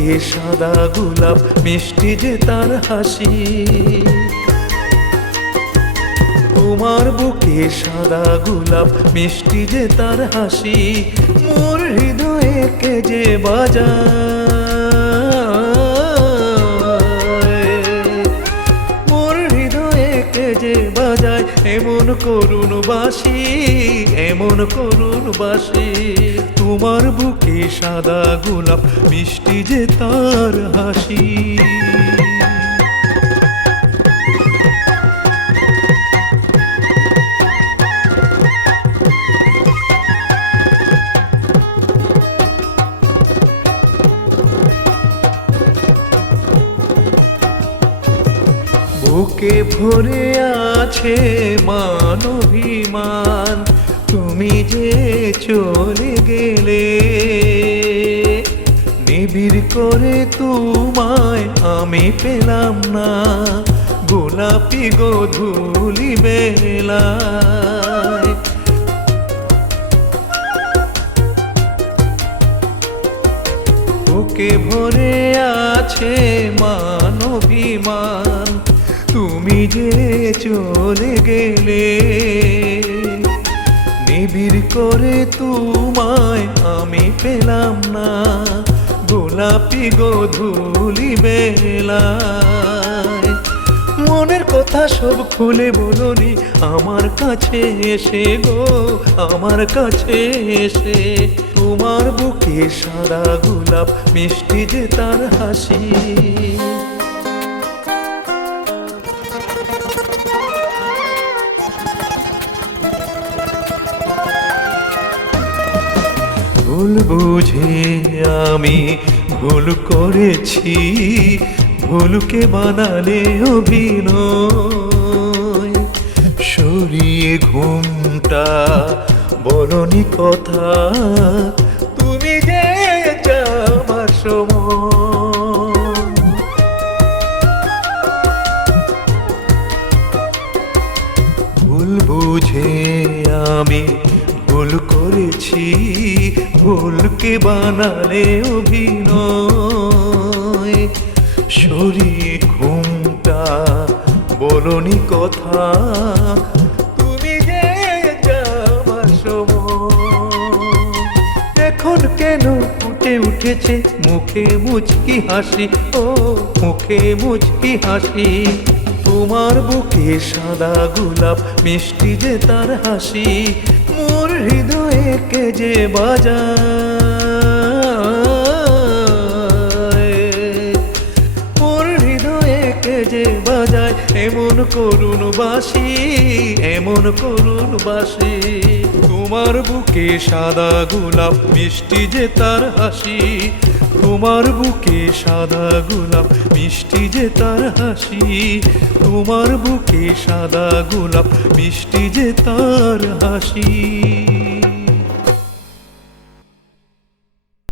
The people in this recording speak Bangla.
বুকে সাদা গোলাপ মিষ্টি যে তার হাসি, তোমার বুকে সাদা গোলাপ মিষ্টি যে তার হাসি, মোর হৃদয়ে কে যে বাজায়, মোর হৃদয়ে কে যে বাজায় এমন করুণ বাঁশি, এমন করুণ বাঁশি। তোমার বুকে সাদা গোলাপ মিষ্টি যে তার হাসি। বুকে ভরে আছে মান অভিমান, তুমি যে চলে গেলে, নিবিড় করে তোমায় আমি পেলাম না গোলাপি গোধূলি বেলায়। বুকে ভরে আছে মান অভিমান, তুমি যে চলে গেলে, নিবিড় করে তোমায় আমি পেলাম না গোলাপি গোধূলি বেলায়। মনের কথা সব খুলে বলনি আমার কাছে এসে গো, আমার কাছে এসে। তোমার বুকে সাদা গোলাপ মিষ্টি যে তার হাসি। ভুল বুঝে আমি ভুল করেছি, ভুলকে বানালে অভিনয়। সরিয়ে ঘুমটা বলনি কথা, তুমি যে আমার সময়। ভুল বুঝে আমি ভুল করেছি, ভুলকে বানালে অভিনয়। সরিয়ে ঘুমটা বলনি কথা, তুমি যে আমার সময়। এখন কেন ফুটে উঠেছে মুখে মুচকি হাসি, ও মুখে মুচকি হাসি। তোমার বুকে সাদা গোলাপ মিষ্টি যে তার হাসি, মোর হৃদয়ে কে যে বাজায়, মোর হৃদয়ে কে যে বাজায় এমন করুণ বাঁশি, এমন করুণ বাঁশি। তোমার বুকে সাদা গোলাপ মিষ্টি যে তার হাসি, তোমার বুকে সাদা গোলাপ মিষ্টি যে তার হাসি, তোমার বুকে সাদা গোলাপ মিষ্টি যে তার হাসি।